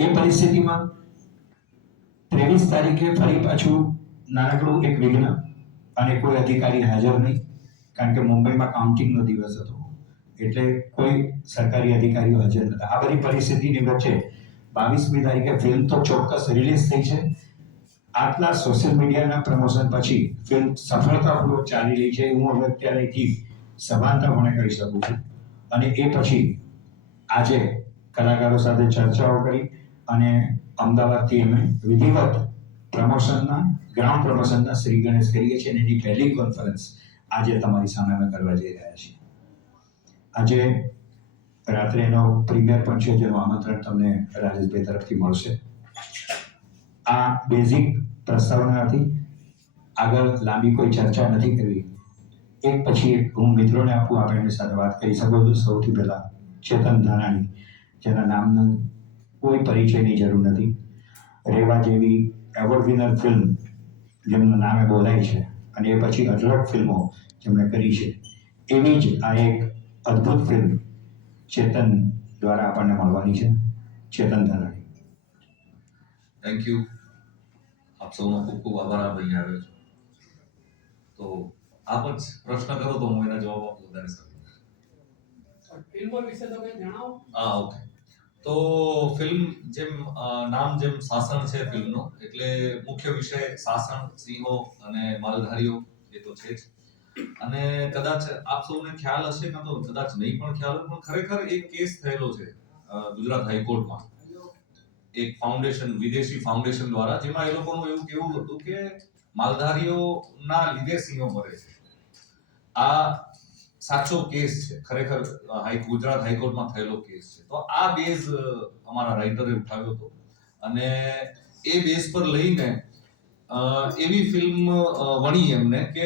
એ પરિસ્થિતિમાં ત્રેવીસ તારીખે ફરી પાછું નાનકડું એક વિઘ્ન અને કોઈ અધિકારી હાજર નહીં, કારણ કે મુંબઈમાં કાઉન્ટિંગનો દિવસ હતો. એટલે કોઈ સરકારી અધિકારીઓ હાજર નતા આ બધી પરિસ્થિતિની વચ્ચે બાવીસમી તારીખે ફિલ્મ તો ચોક્કસ રિલીઝ થઈ છે. આટલા સોશિયલ મીડિયાના પ્રમોશન પછી ફિલ્મ સફળતાપૂર્વક ચાલી રહી છે. હું હવે અત્યારેથી સભાનતાપણે કહી શકું છું. અને એ પછી આજે કલાકારો સાથે ચર્ચાઓ કરી અને અમદાવાદથી અમે વિધિવત પ્રમોશનના ગ્રાઉન્ડ પ્રમોશનના શ્રી ગણેશ કરીએ છીએ અને એની પહેલી કોન્ફરન્સ આજે તમારી સામે અમે કરવા જઈ રહ્યા છીએ. આજે રાત્રે એનો પ્રીમિયર પણ છે, જેનું આમંત્રણ તમને રાજેશભાઈ તરફથી મળશે. આ બેઝિક પ્રસ્તાવના હતી. આગળ લાંબી કોઈ ચર્ચા નથી કરવી. એક પછી એક હું મિત્રોને આપું આપણે એમની સાથે વાત કરી શકો છો. સૌથી પહેલા ચેતન ધાનાણી, જેના નામનો કોઈ પરિચયની જરૂર નથી. રેવા જેવી એવોર્ડ વિનર ફિલ્મ જેમના નામે બોલાય છે અને એ પછી અઢળક ફિલ્મો જેમણે કરી છે. એવી જ આ એક અદ્ભુત ફિલ્મ ચેતન દ્વારા આપણને મળવાની છે. ચેતન ધાનાણી. થેન્ક યુ આપ સૌનો ખૂબ ખૂબ આભાર આપ અહીંયા આવ્યો છો. તો આપ જ પ્રશ્ન કરો તો હું એના જવાબ આપું વધારે સારું. ફિલ્મો વિશે તમે જણાવો. હા ઓકે તો ફિલ્મ જેમ નામ જેમ શાસન છે ફિલ્મનો, એટલે મુખ્ય વિષય શાસન સિંહો અને માલધારીઓ, એ તો છે જ. અને કદાચ આપ સૌને ખ્યાલ હશે કાં તો, કદાચ નહીં પણ ખ્યાલ હોય, પણ ખરેખર એક કેસ થયેલો છે ગુજરાત હાઈકોર્ટમાં. એક ફાઉન્ડેશન, વિદેશી ફાઉન્ડેશન દ્વારા, જેમાં એ લોકોનું એવું કેવું હતું કે માલધારીઓના લીધે સિંહો મરે છે. આ સાચો કેસ છે. ખરેખર હાઈ, ગુજરાત હાઈકોર્ટમાં થયેલો કેસ છે. તો આ બેઝ અમારા રાઇટરે ઉઠાવ્યો હતો. અને એ બેઝ પર લઈને એવી ફિલ્મ વણી એમને કે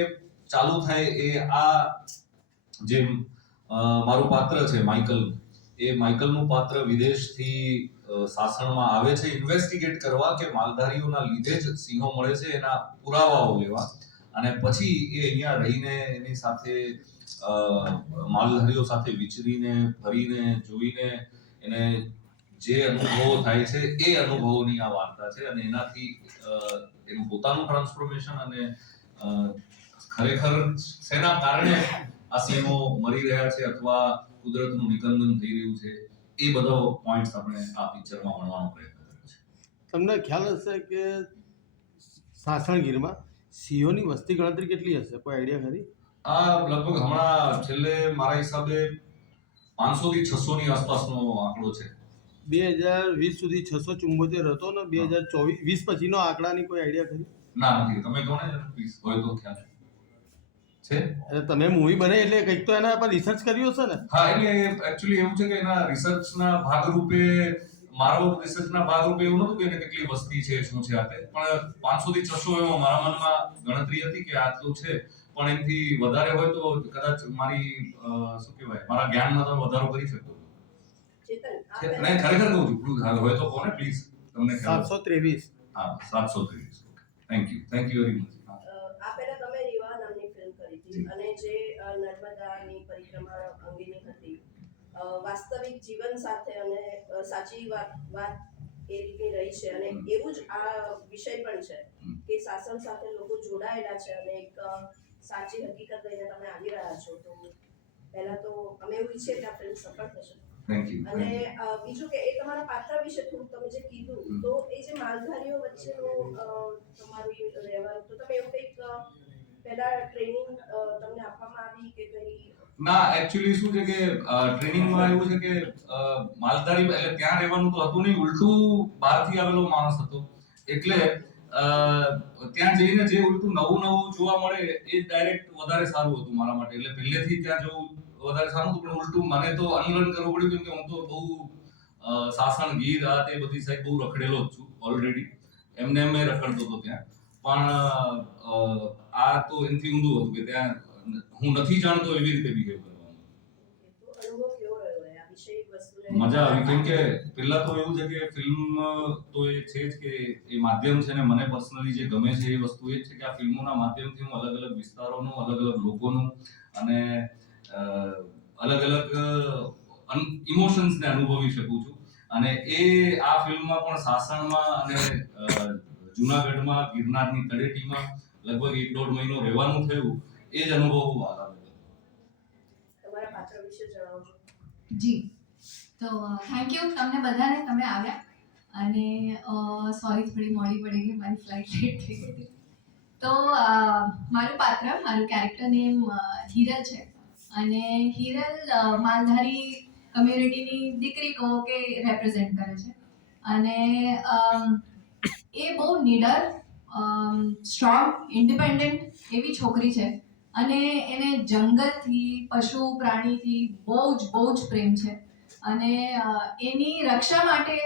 ચાલુ થાય એ આ જેમ મારું પાત્ર છે, માઇકલ. એ માઇકલનું પાત્ર વિદેશથી સાસણમાં આવે છે, ઇન્વેસ્ટિગેટ કરવા કે માલધારીઓના લીધે જ સિંહો મળે છે, એના પુરાવાઓ લેવા. અને પછી એ અહીંયા રહીને એની સાથે માલધારીઓ સાથે વિચરીને, ફરીને, જોઈને એને જે અનુભવો થાય છે એ અનુભવોની આ વાર્તા છે અને એનાથી એનું પોતાનું ટ્રાન્સફોર્મેશન અને ખરેખર શેના કારણે આ સિંહો મરી રહ્યા છે અથવા કુદરતનું નિકંદન થઈ રહ્યું છે, એ બધો પોઈન્ટ્સ આપણે આ પિક્ચરમાં ભણવાનો પ્રયત્ન કર્યો છે. તમને ખ્યાલ હશે કે સાસણગીરમાં સિંહોની વસ્તી ગણતરી કેટલી હશે? કોઈ આઈડિયા ખરી? આ લગભગ હમણાં છેલ્લે મારા હિસાબે પાંચસો થી છસો ની આસપાસનો આંકડો છે. બે હજાર વીસ સુધી છસો ચુંબોતેર હતો ને બે હજાર ચોવીસ વીસ પછીનો આંકડાની કોઈ આઈડિયા ખરી? ના નથી. તમે કહો ને પ્લીઝ હોય તો ખ્યાલ છે. તમે મૂવી બને એટલે કંઈક તો એના પર રિસર્ચ કર્યું હશે ને? હા એટલે એકચ્યુઅલી એવું છે કે એના રિસર્ચના ભાગરૂપે મારો રિસર્ચના ભાગરૂપે એવું નતું કે એને કેટલી વસ્તી છે શું છે આ તે. પણ પાંચસો થી છસો એમાં મારા મનમાં ગણતરી હતી કે આટલું છે. પણ એનાથી વધારે હોય તો કદાચ મારી શું કહેવાય મારા જ્ઞાનમાં તમે વધારો કરી શકો છો ચેતન આ છે- પહેલા- અને ખરેખર કહું છું પ્લીઝ હોય તો કોને? પ્લીઝ તમને સાતસો ત્રેવીસ. હા સાતસો ત્રેવીસ. Thank you thank you very much આ પહેલા તમે રીવા નામની ફિલ્મ કરી હતી અને જે નર્મદાની પરિક્રમા અંગેની હતી અ, વાસ્તવિક જીવન સાથે અને સાચી વાત વાત એ રીતની રહી છે અને એવું જ આ વિષય પણ છે કે શાસન સાથે લોકો જોડાયેલા છે અને એક સાચી હકીકત લઈને તમે આવી રહ્યા છો. તો પહેલા તો અમે એવું ઈચ્છીએ કે આ ફિલ્મ સફળ થશે. અને બીજું કે એ તમારા પાત્ર વિશે થોડું તમે જે કીધું તો એ જે માલધારીઓ વચ્ચેનું તમારું રહેવાનું તો તમે એવું કંઈક પહેલા ટ્રેનિંગ તમને આપવામાં આવી કે કઈ ના એકચ્યુઅલી શું છે કે ટ્રેનિંગમાં એવું છે કે માલધારી એટલે ત્યાં રહેવાનું તો હતું નહીં, ઉલટું બહારથી આવેલો માણસ હતો. એટલે ત્યાં જઈને જે ઉલટું નવું નવું જોવા મળે એ ડાયરેક્ટ વધારે સારું હતું મારા માટે. એટલે પહેલેથી ત્યાં જવું વધારે સારું હતું, પણ ઉલટું મને તો અનલર્ન કરવું પડ્યું કેમ કે હું તો બહુ સાસણ, ગીર, આ તે બધી સાઈડ બહુ રખડેલો જ છું ઓલરેડી એમને એમ રખડતો હતો ત્યાં. પણ આ તો એનાથી ઊંધું હતું કે ત્યાં હું નથી જાણતો એવી રીતે બિહેવ કરવાનું. મજા આવી. કેમ કે પેલા તો એવું છે કે ફિલ્મ તો એ છે જ કે એ માધ્યમ છે ને મને પર્સનલી જે ગમે છે એ વસ્તુ એ છે કે આ ફિલ્મોના માધ્યમથી હું અલગ અલગ વિસ્તારોનું અલગ અલગ લોકોનું અને અલગ અલગ અલગ ઇમોશન્સને અનુભવી શકું છું. અને એ આ ફિલ્મમાં પણ સાસણમાં અને જુનાગઢમાં ગિરનારની તળેટીમાં લગભગ એક દોઢ મહિનો રહેવાનું થયું. એ જ અનુભવ ખૂબ આગળ હતો તમારા પાત્ર વિશે જણાવજો. જી. તો થેન્ક યુ તમને બધાને તમે આવ્યા. અને સોરી થોડી મોડી પડી ગઈ. મારી ફ્લાઇટ લેટ થઈ ગઈ તો મારું પાત્ર મારું કેરેક્ટર નેમ હિરલ છે. અને હિરલ માલધારી કમ્યુનિટીની દીકરી કહો કે રેપ્રેઝેન્ટ કરે છે. અને એ બહુ નીડર સ્ટ્રોંગ ઇન્ડિપેન્ડન્ટ એવી છોકરી છે. અને એને જંગલથી, પશુ, પ્રાણીથી બહુ જ બહુ જ પ્રેમ છે. અને એની રક્ષા માટે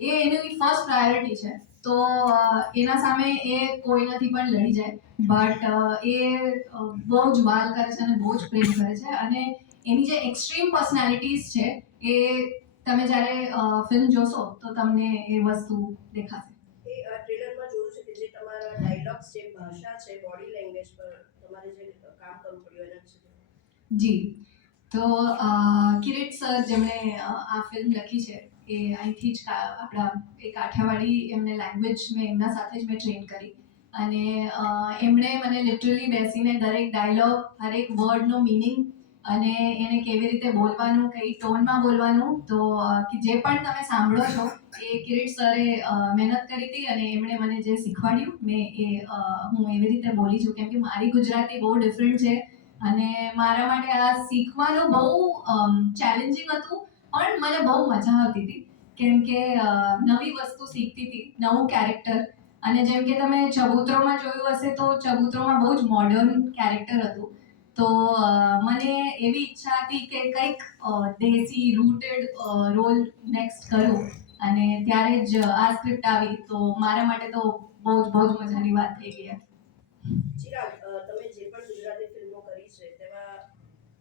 એ એની ફર્સ્ટ પ્રાયોરિટી છે. તો એના સામે એ કોઈનાથી પણ લડી જાય. બટ એ બહુ જ વાલ કરે છે અને બહુ જ પ્રેમ કરે છે. અને એની જે એક્સ્ટ્રીમ પર્સનાલિટીઝ છે, એ તમે જ્યારે ફિલ્મ જોશો, તો તમને એ વસ્તુ દેખાશે. ટ્રેલરમાં જોયું છે કે જે તમારા ડાયલોગ્સ જે ભાષા છે બોડી લેંગ્વેજ પર, તમારે જે કામ કરવું પડ્યું એના વિશે જણાવો. જી. તો કિરીટ સર જેમણે આ ફિલ્મ લખી છે, એ અહીંથી જ આપણા એ કાઠિયાવાડી એમને લેંગ્વેજ મેં એમના સાથે જ મેં ટ્રેન કરી. અને એમણે મને લિટરલી બેસીને દરેક ડાયલોગ હરેક વર્ડનો મિનિંગ અને એને કેવી રીતે બોલવાનું, કઈ ટોનમાં બોલવાનું, તો જે પણ તમે સાંભળો છો, એ કિરીટ સરે મહેનત કરી હતી અને એમણે મને જે શીખવાડ્યું, મેં એ હું એવી રીતે બોલી છું. કેમ કે મારી ગુજરાતી બહુ ડિફરન્ટ છે. અને મારા માટે આ શીખવાનું બહુ ચેલેન્જિંગ હતું, પણ મને બહુ મજા આવતી હતી. કેમ કે નવી વસ્તુ શીખતી હતી, નવું કેરેક્ટર અને જેમ કે તમે ચબૂતરોમાં જોયું હશે તો ચબૂતરોમાં બહુ જ મોડર્ન કેરેક્ટર હતું. તો મને એવી ઈચ્છા હતી કે કંઈક દેશી રૂટેડ રોલ નેક્સ્ટ કરું. અને ત્યારે જ આ સ્ક્રિપ્ટ આવી, તો મારા માટે તો બહુ જ બહુ જ મજાની વાત થઈ ગઈ તમે જે પણ ગુજરાતી છે તેમાં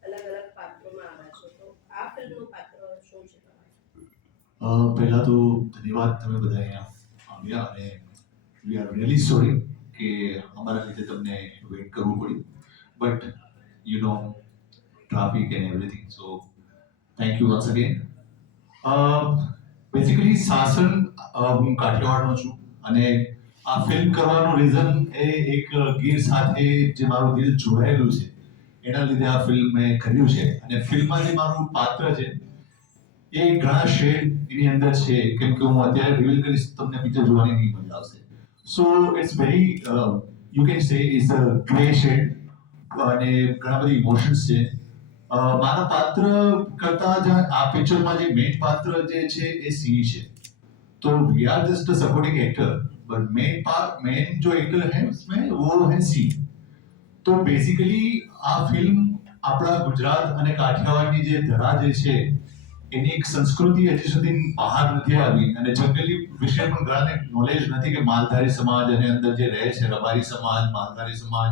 અલગ અલગ પાત્રોમાં આવ્યા છો. તો આ ફિલ્મનું પાત્ર શું છે પહેલા તો ધન્યવાદ તમે બધા અહીંયા આવ્યા અને વી આર રિયલી સોરી કે અમારા લીધે તમને વેઇટ કરવું પડ્યું. But you know traffic and everything so thank you once again basically Sasan હું કાઠિયાવાડનો છું અને આ ફિલ્મ કરવાનું રીઝન એ એક ગીર સાથે જે મારું દિલ જોડાયેલું છે એના લીધે આ ફિલ્મ મેં કર્યું છે અને ફિલ્મમાં જે મારું પાત્ર છે એ ઘણા શેડ એની અંદર છે કેમ કે હું અત્યારે રિવીલ કરીશ તો તમને પિક્ચર જોવાની નહીં મજા આવશે so it's very you can say is a grey shade અને ઘણા બધી ઇમોશન્સ છે અ, મારા પાત્ર કરતા જ આ પિક્ચરમાં જે મેઇન પાત્ર જે છે એ સિંહ છે तो we are just a supporting actor but main part main जो एक्टर है उसमें वो है सी તો બેઝિકલી આ ફિલ્મ આપણા ગુજરાત અને કાઠિયાવાડની જે ધરા જે છે, એની એક સંસ્કૃતિ હજી સુધી બહાર નથી આવી. અને જનરલી વિશે પણ ઘણાને નોલેજ નથી કે માલધારી સમાજ અને અંદર જે રહે છે, રબારી સમાજ, માલધારી સમાજ,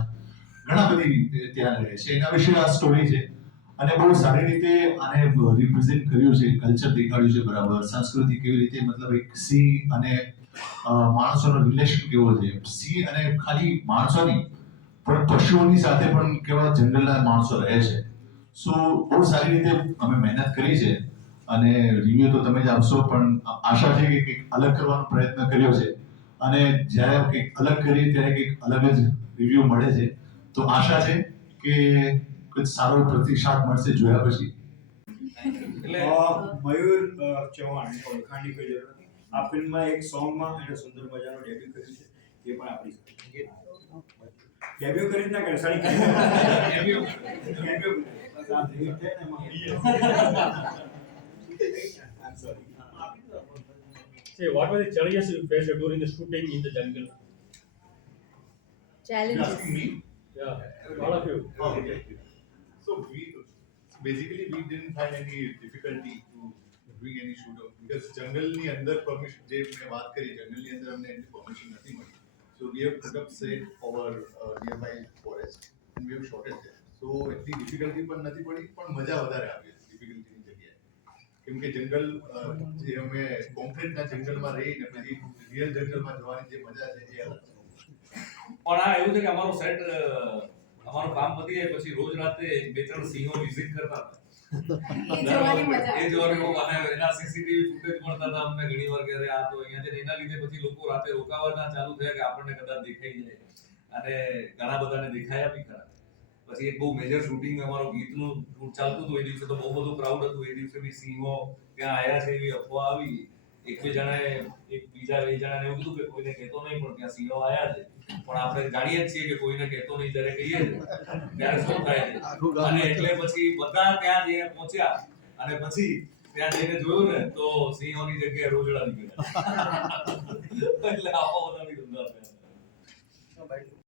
ઘણા બધી ત્યાં રહે છે. એના વિશે આ સ્ટોરી છે. અને બહુ સારી રીતે આને રિપ્રેઝેન્ટ કર્યું છે કલ્ચર દેખાડ્યું છે બરાબર. સંસ્કૃતિ કેવી રીતે મતલબ એક સી અને માણસોનો રિલેશન કેવો છે? સી અને ખાલી માણસોની પણ પશુઓની સાથે પણ કેવા જનરલના માણસો રહે છે. સો બહુ સારી રીતે અમે મહેનત કરી છે અને રિવ્યુ તો તમે જ આપશો, પણ આશા છે કે કંઈક અલગ કરવાનો પ્રયત્ન કર્યો છે. અને જ્યારે કંઈક અલગ કરીએ ત્યારે કંઈક અલગ જ રિવ્યુ મળે છે. તો આશા છે કે કંઈક સારો પ્રતિસાદ મળશે જોયા પછી. એટલે મયુર ચૌહાણ, ઓળખાણની કોઈ જરૂર નથી. આ ફિલ્મમાં એક સોંગમાં એને સુંદર મજાનો ડેબ્યુ કર્યું છે. ડેબ્યુ કરી ના કરે સારી ડેબ્યુ ડેબ્યુ બસ આ જેવું છે ને એમાં I'm sorry. Say, what were the challenges you faced during the shooting in the jungle? You're asking me? Yeah, all of you. Oh, okay. So we basically we didn't find any difficulty to doing any shoot out because જંગલની અંદર permission જે મેં વાત કરી જંગલની અંદર અમને એની permission નથી મળી so we have put up set our uh, nearby forest and we have shot it there. So એટલી ડિફિકલ્ટી પણ નથી પડી પણ મજા વધારે આવી ડિફિકલ્ટીની જગ્યાએ. કેમ કે જંગલ જે અમે કોન્ક્રીટના જંગલમાં રહીને પછી રિયલ જંગલમાં જવાની જે મજા છે એ અલગ પણ આ એવું છે કે અમારો સેટ અમારું કામ પતી જાય પછી રોજ રાતે બે ત્રણ સિંહો વિઝિટ કરતા હતા. એ જોવાની બહુ એના સીસીટીવી ફૂટેજ મળતા હતા અમને ઘણી વાર કે આ તો અહીંયા એના લીધે પછી લોકો રાતે રોકાવાના ચાલુ થયા કે આપણને કદાચ દેખાઈ જાય. અને ઘણા બધાને દેખાયા બી ખરા. પછી એક બહુ મેજર શૂટિંગ અમારો ગીતનું ચાલતું હતું એ દિવસે તો બહુ બધું ક્રાઉડ હતું. એ દિવસે બી સિંહો ત્યાં આયા છે એવી અફવા આવી. એક બે જણાએ એક બીજા બે જણાને એવું કીધું કે કોઈને કહેતો નહીં પણ ત્યાં સીઓ આવ્યા છે. પણ આપણે જાણીએ છીએ કે કોઈને કહેતો નહીં જ્યારે કહીએ ત્યારે શું થાય છે? અને એટલે પછી બધા ત્યાં જઈને પહોંચ્યા અને પછી ત્યાં જઈને જોયું ને તો સિંહોની જગ્યાએ રોજડા નીકળ્યા. એટલે આવા બધા ધંધા થયા